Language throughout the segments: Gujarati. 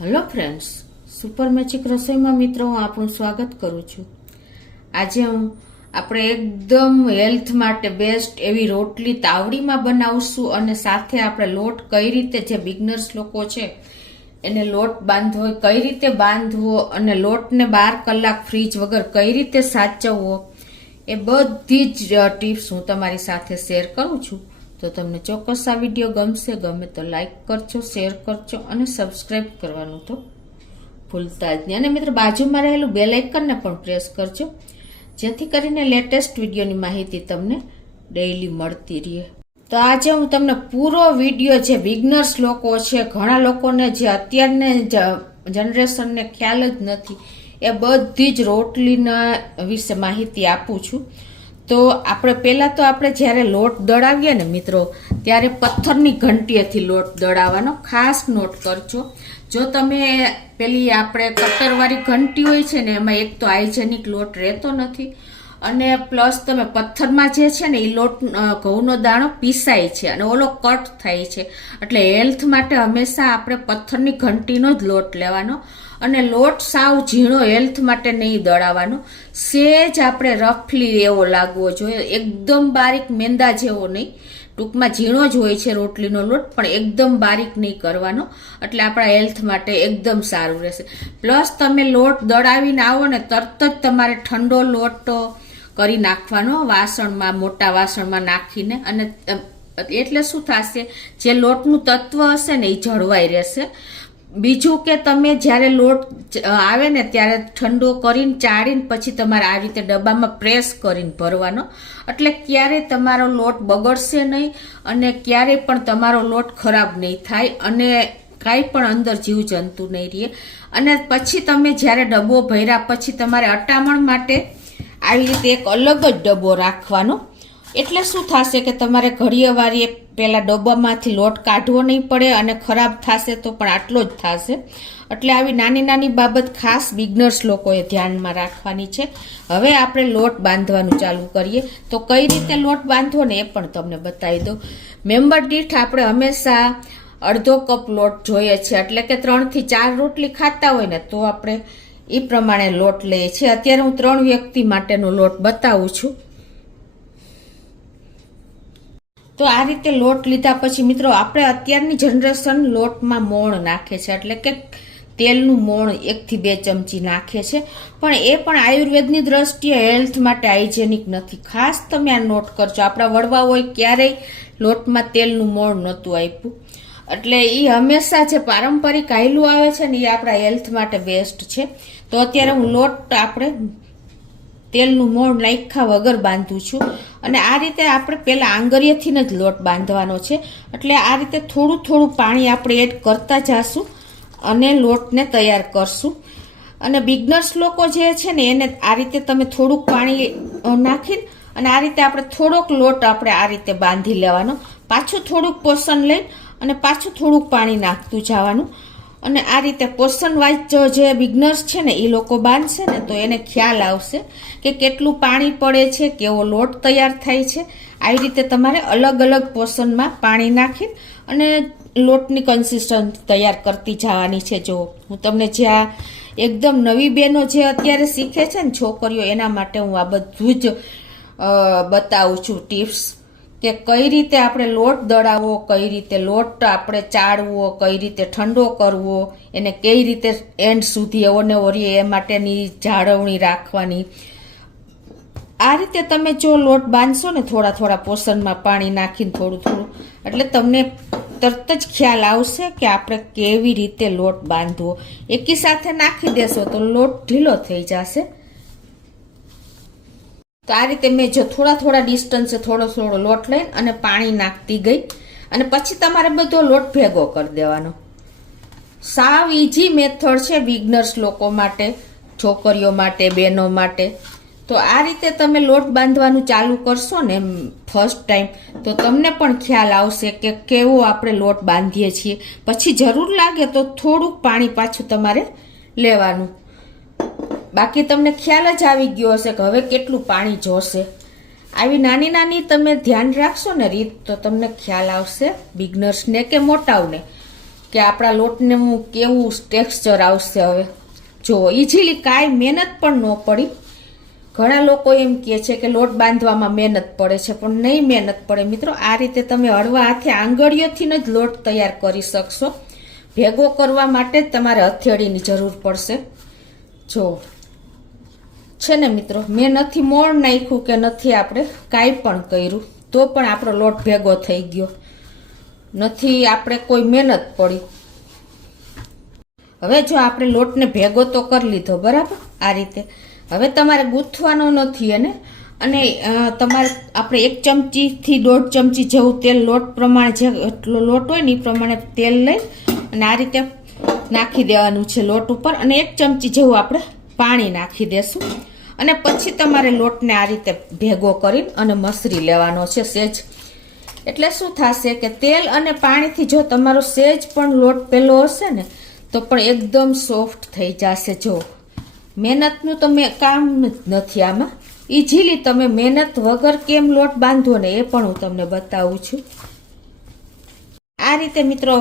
હેલો ફ્રેન્ડ્સ, સુપર મેજિક રસોઈમાં મિત્રો હું આપનું સ્વાગત કરું છું. આજે આપણે એકદમ હેલ્થ માટે બેસ્ટ એવી રોટલી તાવડીમાં બનાવશું અને સાથે આપણે લોટ કઈ રીતે, જે બિગનર્સ લોકો છે એને લોટ બાંધવો કઈ રીતે બાંધવો અને લોટને 12 કલાક ફ્રીજ વગર કઈ રીતે સાચવવો, એ બધી જ ટિપ્સ હું તમારી સાથે શેર કરું છું. તો તમને ચોક્કસ આ વિડીયો ગમશે. ગમે તો લાઈક કરજો, શેર કરજો અને સબસ્ક્રાઈબ કરવાનું તો ભૂલતા જ નહીં. અને મિત્રો બાજુમાં રહેલું બેલ આઇકનને પણ પ્રેસ કરજો, જેથી કરીને લેટેસ્ટ વિડીયોની માહિતી તમને ડેઈલી મળતી રહે. તો આજે હું તમને પૂરો વિડીયો, જે બિગનર્સ લોકો છે, ઘણા લોકોને જે અત્યારને જનરેશનને ખ્યાલ જ નથી, એ બધી જ રોટલીના વિશે માહિતી આપું છું. તો આપણે જ્યારે લોટ દળાવીએ ને મિત્રો, ત્યારે પથ્થરની ઘંટીએથી લોટ દળાવવાનો ખાસ નોટ કરજો. જો તમે પેલી આપણે કટરવાળી ઘંટી હોય છે ને, એમાં એક તો હાઇજેનિક લોટ રહેતો નથી, અને પ્લસ તમે પથ્થરમાં જે છે ને એ લોટ ઘઉંનો દાણો પીસાય છે અને ઓલો કટ થાય છે. એટલે હેલ્થ માટે હંમેશા આપણે પથ્થરની ઘંટીનો જ લોટ લેવાનો, અને લોટ સાવ ઝીણો હેલ્થ માટે નહીં દળાવવાનો. સેજ આપણે રફલી એવો લાગવો જોઈએ, એકદમ બારીક મેંદા જેવો નહીં. ટૂંકમાં ઝીણો જ હોય છે રોટલીનો લોટ, પણ એકદમ બારીક નહીં કરવાનો, એટલે આપણા હેલ્થ માટે એકદમ સારું રહેશે. પ્લસ તમે લોટ દળાવીને આવો ને તરત જ તમારે ઠંડો લોટ કરી નાખવાનો વાસણમાં, મોટા વાસણમાં નાખીને. અને એટલે શું થશે, જે લોટનું તત્વ હશે ને એ જળવાઈ રહેશે. બીજું કે તમે જ્યારે લોટ આવે ને ત્યારે ઠંડો કરીને ચાળીને પછી તમારે આ રીતે ડબ્બામાં પ્રેસ કરીને ભરવાનો, એટલે ક્યારેય તમારો લોટ બગડશે નહીં અને ક્યારેય પણ તમારો લોટ ખરાબ નહીં થાય અને કાંઈ પણ અંદર જીવજંતુ નહીં રહે. અને પછી તમે જ્યારે ડબ્બો ભર્યા પછી તમારે અટામણ માટે આવી રીતે એક અલગ જ ડબ્બો રાખવાનો. એટલે શું થશે કે તમારે ઘડીએ વારીએ પેલા ડબ્બામાંથી લોટ કાઢવો નહીં પડે, અને ખરાબ થશે તો પણ આટલો જ થશે. એટલે આવી નાની નાની બાબત ખાસ બિગનર્સ લોકોએ ધ્યાનમાં રાખવાની છે. હવે આપણે લોટ બાંધવાનું ચાલુ કરીએ. તો કઈ રીતે લોટ બાંધવો ને એ પણ તમને બતાવી દઉં. મેમ્બર દીઠ આપણે હંમેશા અડધો કપ લોટ જોઈએ છે, એટલે કે 3 થી 4 રોટલી ખાતા હોય ને તો આપણે એ પ્રમાણે લોટ લઈએ છીએ. અત્યારે હું 3 વ્યક્તિ માટેનો લોટ બતાવું છું. તો આ રીતે લોટ લીધા પછી મિત્રો, આપણે અત્યારની જનરેશન લોટમાં મોણ નાખે છે, એટલે કે તેલનું મોણ 1 થી 2 ચમચી નાખે છે, પણ એ પણ આયુર્વેદની દ્રષ્ટિએ હેલ્થ માટે હાઇજેનિક નથી. ખાસ તમે આ નોટ કરજો. આપણા વડવા હોય ક્યારેય લોટમાં તેલનું મોણ નહોતું આપ્યું, એટલે એ હંમેશા જે પારંપરિક આયલું આવે છે ને એ આપણા હેલ્થ માટે બેસ્ટ છે. તો અત્યારે હું લોટ આપણે તેલનું મોણ નાખ્યા વગર બાંધું છું. અને આ રીતે આપણે પહેલાં આંગળીએથી જ લોટ બાંધવાનો છે, એટલે આ રીતે થોડું થોડું પાણી આપણે એડ કરતા જઈશું અને લોટને તૈયાર કરશું. અને બિગનર્સ લોકો જે છે ને એને આ રીતે તમે થોડુંક પાણી નાખીને અને આ રીતે આપણે થોડોક લોટ આપણે આ રીતે બાંધી લેવાનો, પાછું થોડુંક પોષણ લઈને અને પાછું થોડુંક પાણી નાખતું જવાનું. અને આ રીતે પોષણ વાઇઝ જે બિગનર્સ છે ને એ લોકો બાંધશે ને તો એને ખ્યાલ આવશે કે કેટલું પાણી પડે છે, કેવો લોટ તૈયાર થાય છે. આવી રીતે તમારે અલગ અલગ પોષણમાં પાણી નાખીને અને લોટની કન્સિસ્ટન્સી તૈયાર કરતી જવાની છે. જો હું તમને જે આ એકદમ નવી બહેનો જે અત્યારે શીખે છે ને છોકરીઓ, એના માટે હું આ બધું જ બતાવું છું ટિપ્સ, કે કઈ રીતે આપણે લોટ દળાવવો, કઈ રીતે લોટ આપણે ચાળવો, કઈ રીતે ઠંડો કરવો, એને કઈ રીતે એન્ડ સુધી એવો ને ઓરી એ માટેની જાળવણી રાખવાની. આ રીતે તમે જો લોટ બાંધશો ને થોડા થોડા પોષણમાં પાણી નાખીને થોડું થોડું, એટલે તમને તરત જ ખ્યાલ આવશે કે આપણે કેવી રીતે લોટ બાંધવો. એકી સાથે નાખી દેશો તો લોટ ઢીલો થઈ જશે. તો આ રીતે મેં જો થોડા થોડા ડિસ્ટન્સે થોડો થોડો લોટ લઈને અને પાણી નાખતી ગઈ, અને પછી તમારે બધો લોટ ભેગો કરી દેવાનો. સાવ ઈઝી મેથડ છે બિગનર્સ લોકો માટે, છોકરીઓ માટે, બહેનો માટે. તો આ રીતે તમે લોટ બાંધવાનું ચાલુ કરશો ને ફર્સ્ટ ટાઈમ, તો તમને પણ ખ્યાલ આવશે કે કેવો આપણે લોટ બાંધીએ છીએ. પછી જરૂર લાગે તો થોડુંક પાણી પાછું તમારે લેવાનું. બાકી તમને ખ્યાલ જ આવી ગયો હશે કે હવે કેટલું પાણી જોશે. આવી નાની નાની તમે ધ્યાન રાખશો ને રીત, તો તમને ખ્યાલ આવશે બિગનર્સને કે મોટાઓને કે આપણા લોટને કેવું ટેક્સચર આવશે. હવે જો ઇઝીલી કાંઈ મહેનત પણ ન પડી. ઘણા લોકો એમ કહે છે કે લોટ બાંધવામાં મહેનત પડે છે, પણ નહીં મહેનત પડે મિત્રો. આ રીતે તમે હળવા હાથે આંગળીઓથી જ લોટ તૈયાર કરી શકશો. ભેગો કરવા માટે જ તમારે હથેળીની જરૂર પડશે. જો છે ને મિત્રો, મેં નથી મોણ નાખ્યું કે નથી આપણે કાંઈ પણ કર્યું, તો પણ આપણો લોટ ભેગો થઈ ગયો. નથી આપણે કોઈ મહેનત પડી. હવે જો આપણે લોટને ભેગો તો કરી લીધો બરાબર આ રીતે. હવે તમારે ગૂંથવાનો નથી એને. અને તમારે આપણે 1 ચમચીથી 1.5 ચમચી જેવું તેલ લોટ પ્રમાણે, જે એટલો લોટ હોય ને એ પ્રમાણે તેલ લઈ અને આ રીતે નાખી દેવાનું છે લોટ ઉપર. અને 1 ચમચી જેવું આપણે પાણી નાખી દેશું. અને પછી તમારે લોટને આ રીતે ભેગો કરી અને મસરી લેવાનો છે સેજ. એટલે શું થશે કે તેલ અને પાણીથી જો તમારો સેજ પણ લોટ પેલો હશે ને તો પણ એકદમ સોફ્ટ થઈ જશે. જો મહેનતનું તો કામ જ નથી આમાં. ઇઝીલી તમે મહેનત વગર કેમ લોટ બાંધો ને એ પણ હું તમને બતાવું છું આ રીતે મિત્રો.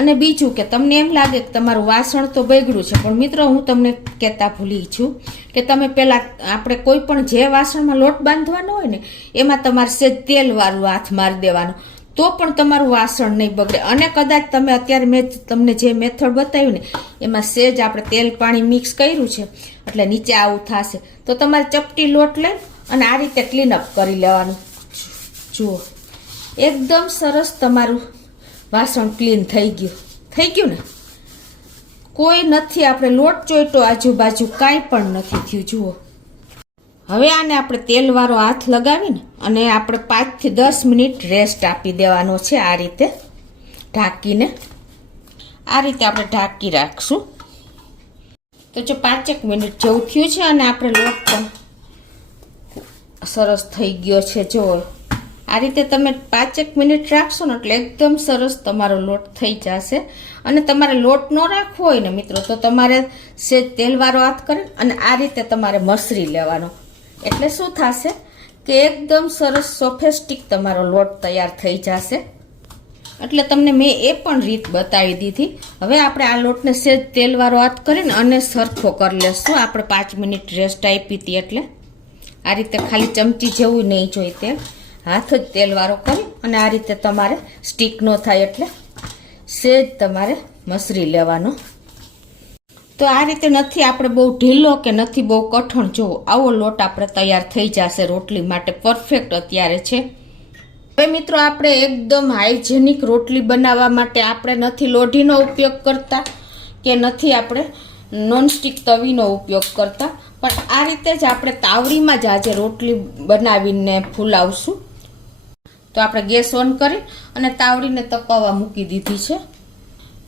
અને બીજું કે તમને એમ લાગે કે તમારું વાસણ તો બગડ્યું છે, પણ મિત્રો હું તમને કહેતા ભૂલી છું કે તમે પહેલા આપણે કોઈ પણ જે વાસણમાં લોટ બાંધવાનો હોય ને એમાં તમારે સેજ તેલવાળું હાથ મારી દેવાનો, તો પણ તમારું વાસણ નહીં બગડે. અને કદાચ તમે અત્યારે મેં તમને જે મેથડ બતાવ્યું ને એમાં સેજ આપણે તેલ પાણી મિક્સ કર્યું છે એટલે નીચે આવું થશે, તો તમારે ચપટી લોટ લઈ અને આ રીતે ક્લીનઅપ કરી લેવાનું. જુઓ એકદમ સરસ તમારું વાસણ ક્લીન થઈ ગયું ને. કોઈ નથી આપણે લોટ ચોઈટો આજુબાજુ કાંઈ પણ નથી થયું. જુઓ હવે આને આપણે તેલવાળો હાથ લગાવીને અને આપણે 5 થી 10 મિનિટ રેસ્ટ આપી દેવાનો છે. આ રીતે ઢાંકીને આ રીતે આપણે ઢાંકી રાખશું. તો જો 5 મિનિટ જેવું થયું છે અને આપણે લોટ પણ સરસ થઈ ગયો છે. જો આ રીતે તમે 5 મિનિટ રાખશો ને એટલે એકદમ સરસ તમારો લોટ થઈ જશે. અને તમારે લોટ ન રાખવો હોય ને મિત્રો તો તમારે સેજ તેલવાળો હાથ કરી અને આ રીતે તમારે મસરી લેવાનો. એટલે શું થશે કે એકદમ સરસ સોફેસ્ટિક તમારો લોટ તૈયાર થઈ જશે. એટલે તમને મેં એ પણ રીત બતાવી દીધી. હવે આપણે આ લોટને સેજ તેલવાળો હાથ કરીને અને સરખો કરી લેશું. આપણે 5 મિનિટ રેસ્ટ આપી હતી એટલે આ રીતે ખાલી ચમચી જેવું નહીં જોઈ તેલ, હાથ જ તેલવાળો કરી અને આ રીતે તમારે સ્ટીક ન થાય એટલે સેજ તમારે મસરી લેવાનો. તો આ રીતે નથી આપણે બહુ ઢીલો કે નથી બહુ કઠણ. જો આવો લોટ આપણે તૈયાર થઈ જશે રોટલી માટે પરફેક્ટ અત્યારે છે. હવે મિત્રો આપણે એકદમ હાઇજેનિક રોટલી બનાવવા માટે આપણે નથી લોઢીનો ઉપયોગ કરતા કે નથી આપણે નોનસ્ટિક તવીનો ઉપયોગ કરતા, પણ આ રીતે જ આપણે તાવડીમાં જ આજે રોટલી બનાવીને ફૂલાવશું. તો આપણે ગેસ ઓન કરી અને તાવડીને તપાવવા મૂકી દીધી છે.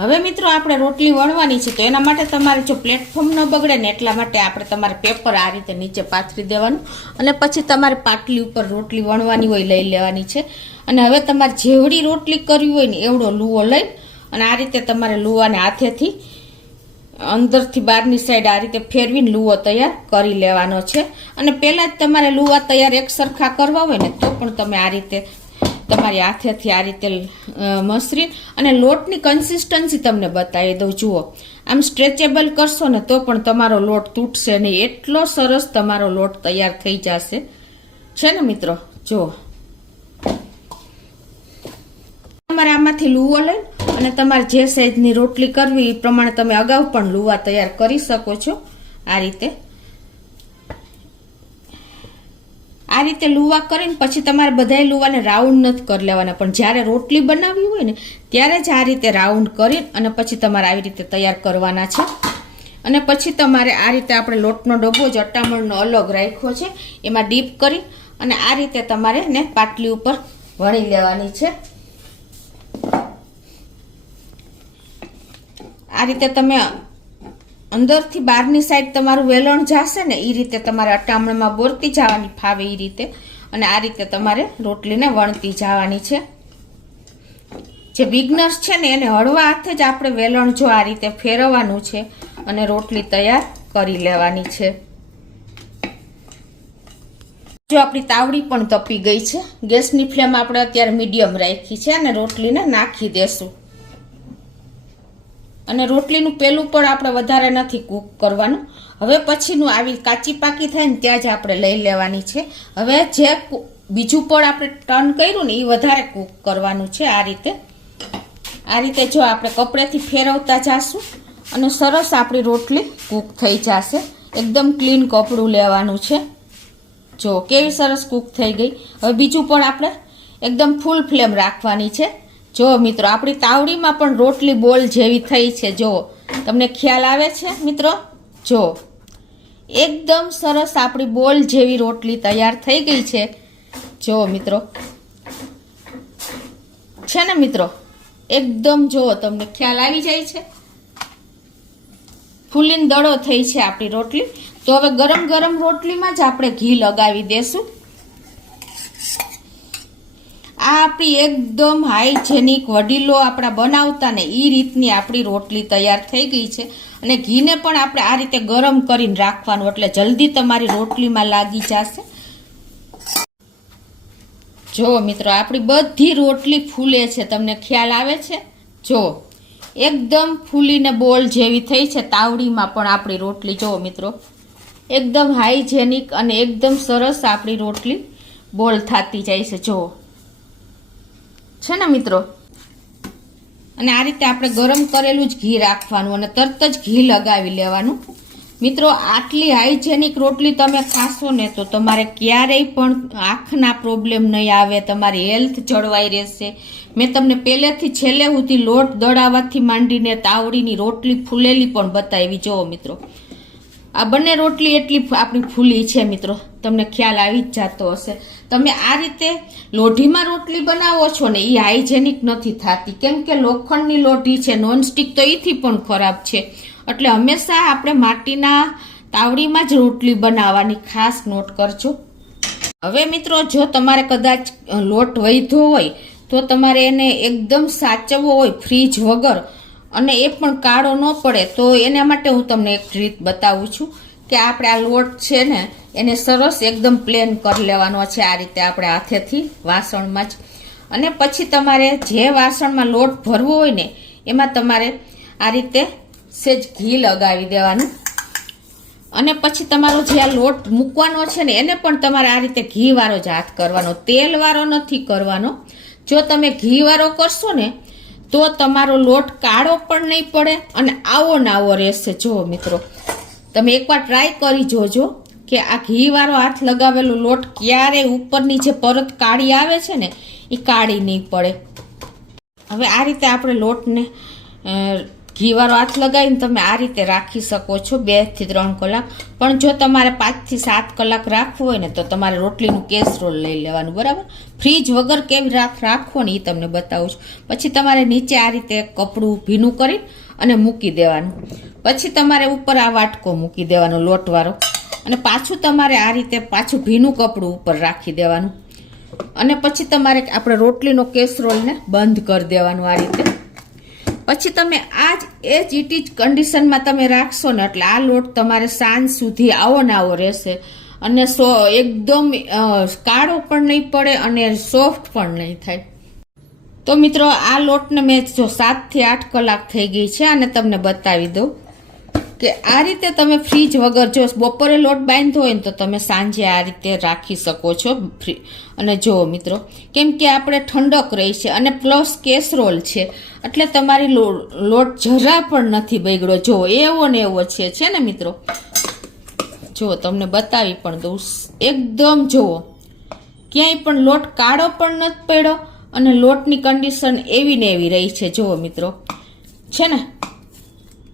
હવે મિત્રો આપણે રોટલી વણવાની છે, તો એના માટે તમારે જો પ્લેટફોર્મ ન બગડે ને એટલા માટે આપણે તમારે પેપર આ રીતે નીચે પાથરી દેવાનું અને પછી તમારે પાટલી ઉપર રોટલી વણવાની હોય લઈ લેવાની છે. અને હવે તમારે જેવડી રોટલી કરવી હોય ને એવડો લુવો લઈ અને આ રીતે તમારે લુવાને હાથેથી અંદરથી બહારની સાઈડ આ રીતે ફેરવીને લુવો તૈયાર કરી લેવાનો છે. અને પહેલાં જ તમારે લુવા તૈયાર એક સરખા કરવા હોય ને તો પણ તમે આ રીતે તમારી હાથેથી આ રીતે મસરી અને લોટની કન્સિસ્ટન્સી તમને બતાવી દઉં. જુઓ આમ સ્ટ્રેચેબલ કરશો ને તો પણ તમારો લોટ તૂટશે નહીં, એટલો સરસ તમારો લોટ તૈયાર થઈ જશે છે ને મિત્રો. જુઓ તમારે આમાંથી લુવો લઈ અને તમારે જે સાઈઝની રોટલી કરવી એ પ્રમાણે તમે અગાઉ પણ લુવા તૈયાર કરી શકો છો. આ રીતે લુવા કરીને પછી તમારે બધાય લુવાને રાઉન્ડ નથી કરી લેવાના, પણ જ્યારે રોટલી બનાવવી હોય ને ત્યારે જ આ રીતે રાઉન્ડ કરી અને પછી તમારે આવી રીતે તૈયાર કરવાના છે. અને પછી તમારે આ રીતે આપણે લોટનો ડબ્બો જ અટામણનો અલગ રાખ્યો છે એમાં ડીપ કરી અને આ રીતે તમારે ને પાટલી ઉપર વણી લેવાની છે. આ રીતે તમે અંદરથી બહારની સાઈડ તમારું વેલણ જશે ને એ રીતે તમારે અટામણમાં બોરતી જવાની ફાવે એ રીતે, અને આ રીતે તમારે રોટલીને વણતી જવાની છે. જે બિગનર્સ છે ને એને હળવા હાથે જ આપણે વેલણ જો આ રીતે ફેરવવાનું છે અને રોટલી તૈયાર કરી લેવાની છે. જો આપણી તાવડી પણ તપી ગઈ છે. ગેસની ફ્લેમ આપણે અત્યારે મીડિયમ રાખી છે અને રોટલીને નાખી દેશું. અને રોટલીનું પેલું પણ આપણે વધારે નથી કૂક કરવાનું. હવે પછીનું આવી કાચી પાકી થાય ને ત્યાં જ આપણે લઈ લેવાની છે. હવે જે બીજું પણ આપણે ટર્ન કર્યું ને એ વધારે કૂક કરવાનું છે. આ રીતે જો આપણે કપડેથી ફેરવતા જાશું અને સરસ આપણી રોટલી કૂક થઈ જશે. એકદમ ક્લીન કપડું લેવાનું છે. જો કેવી સરસ કૂક થઈ ગઈ. હવે બીજું પણ આપણે એકદમ ફૂલ ફ્લેમ રાખવાની છે. જો મિત્રો આપણી તાવડીમાં પણ રોટલી બોલ જેવી થઈ છે. જો તમને ખ્યાલ આવે છે મિત્રો? જો એકદમ સરસ આપણી બોલ જેવી રોટલી તૈયાર થઈ ગઈ છે. જો મિત્રો છે ને મિત્રો, એકદમ જો તમને ખ્યાલ આવી જાય છે. ફૂલીને દડો થઈ છે આપણી રોટલી. તો હવે ગરમ ગરમ રોટલીમાં જ આપણે ઘી લગાવી દેશું. આ આપણી એકદમ હાઇજેનિક વડીલો આપણા બનાવતા ને એ રીતની આપણી રોટલી તૈયાર થઈ ગઈ છે. અને ઘીને પણ આપણે આ રીતે ગરમ કરીને રાખવાનું, એટલે જલ્દી તમારી રોટલીમાં લાગી જશે. જો મિત્રો આપણી બધી રોટલી ફૂલે છે, તમને ખ્યાલ આવે છે? જો એકદમ ફૂલીને બોલ જેવી થઈ છે તાવડીમાં પણ આપણી રોટલી. જો મિત્રો એકદમ હાઇજેનિક અને એકદમ સરસ આપણી રોટલી બોલ થતી જાય છે. જો છે ને મિત્રો? અને આ રીતે આપણે ગરમ કરેલું જ ઘી રાખવાનું અને તરત જ ઘી લગાવી લેવાનું. મિત્રો આટલી હાઇજેનિક રોટલી તમે ખાશો ને તો તમારે ક્યારેય પણ આંખના પ્રોબ્લેમ નહીં આવે, તમારી હેલ્થ જળવાઈ રહેશે. મેં તમને પહેલેથી છેલ્લે સુધી લોટ દળાવવાથી માંડીને તાવડીની રોટલી ફૂલેલી પણ બતાવી. જુઓ મિત્રો આ બંને રોટલી એટલી આપણી ફૂલી છે મિત્રો, તમને ખ્યાલ આવી જ જતો હશે. તમે આ રીતે લોઢીમાં રોટલી બનાવો છો ને એ હાઇજેનિક નથી થતી, કેમ કે લોખંડની લોઢી છે, નોનસ્ટિક તો એથી પણ ખરાબ છે. એટલે હંમેશા આપણે માટીના તાવડીમાં જ રોટલી બનાવવાની ખાસ નોટ કરજો. હવે મિત્રો જો તમારે કદાચ લોટ વધ્યો હોય તો તમારે એને એકદમ સાચવવો હોય ફ્રીજ વગર અને એ પણ કાળો ન પડે, તો એના માટે હું તમને એક રીત બતાવું છું કે આપણે આ લોટ છે ને એને સરસ એકદમ પ્લેન કરી લેવાનો છે આ રીતે આપણે હાથેથી વાસણમાં જ. અને પછી તમારે જે વાસણમાં લોટ ભરવો હોય ને એમાં તમારે આ રીતે સેજ ઘી લગાવી દેવાનું. અને પછી તમારો જે આ લોટ મૂકવાનો છે ને એને પણ તમારે આ રીતે ઘીવાળો જ હાથ કરવાનો, તેલવાળો નથી કરવાનો. જો તમે ઘીવાળો કરશો ને તો તમારો લોટ કાળો પણ નહીં પડે અને આવો ને આવો રહેશે. જુઓ મિત્રો તમે એકવાર ટ્રાય કરી જોજો કે આ ઘીવાળો હાથ લગાવેલો લોટ ક્યારેય ઉપરની જે પરત કાળી આવે છે ને એ કાળી નહીં પડે. હવે આ રીતે આપણે લોટને ઘીવાળો હાથ લગાવીને તમે આ રીતે રાખી શકો છો 2 થી 3 કલાક. પણ જો તમારે 5 થી 7 કલાક રાખવું હોય ને તો તમારે રોટલીનું કેસરોલ લઈ લેવાનું, બરાબર? ફ્રીજ વગર કેવી રાખવો ને એ તમને બતાવું છું. પછી તમારે નીચે આ રીતે કપડું ભીનું કરી અને મૂકી દેવાનું. પછી તમારે ઉપર આ વાટકો મૂકી દેવાનો લોટવાળો અને પાછું તમારે આ રીતે પાછું ભીનું કપડું ઉપર રાખી દેવાનું. અને પછી તમારે આપણે રોટલીનો કેસરોલને બંધ કરી દેવાનું આ રીતે. પછી તમે આ જ ઇટ ઇઝ કન્ડિશનમાં તમે રાખશો ને એટલે આ લોટ તમારે સાંજ સુધી આવો ને આવો રહેશે અને એકદમ કાળો પણ નહીં પડે અને સોફ્ટ પણ નહીં થાય. તો મિત્રો આ લોટને મેં જો 7 થી 8 કલાક થઈ ગઈ છે અને તમને બતાવી દઉં કે આ રીતે તમે ફ્રીજ વગર જો બપોરે લોટ બાંધ્યો હોય ને તો તમે સાંજે આ રીતે રાખી શકો છો. અને જુઓ મિત્રો કેમ કે આપણે ઠંડક રહી છે અને પ્લસ કેસરોલ છે એટલે તમારી લોટ જરા પણ નથી બગડ્યો. જો એવો ને એવો છે ને મિત્રો? જો તમને બતાવી પણ દઉં એકદમ. જુઓ ક્યાંય પણ લોટ કાળો પણ નથી પડ્યો અને લોટની કન્ડિશન એવી ને એવી રહી છે. જુઓ મિત્રો છે ને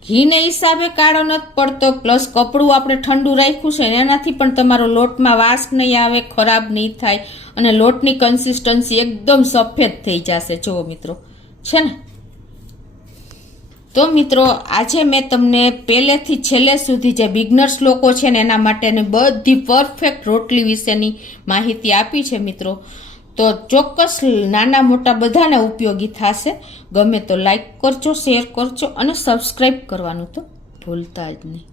ઘીને હિસાબે કાળો નથી પડતો, પ્લસ કપડું આપણે ઠંડુ રાખ્યું છે એનાથી પણ તમારો લોટમાં વાસ નહીં આવે, ખરાબ નહીં થાય અને લોટની કન્સિસ્ટન્સી એકદમ સફેદ થઈ જશે. જુઓ મિત્રો છે ને? તો મિત્રો આજે મેં તમને પહેલેથી છેલ્લે સુધી જે બિગનર્સ લોકો છે ને એના માટેની બધી પરફેક્ટ રોટલી વિશેની માહિતી આપી છે મિત્રો. તો ચોક્કસ નાના મોટા બધાને ઉપયોગી થશે. ગમે તો લાઈક કરજો, શેર કરજો અને સબસ્ક્રાઈબ કરવાનું તો ભૂલતા જ નહીં.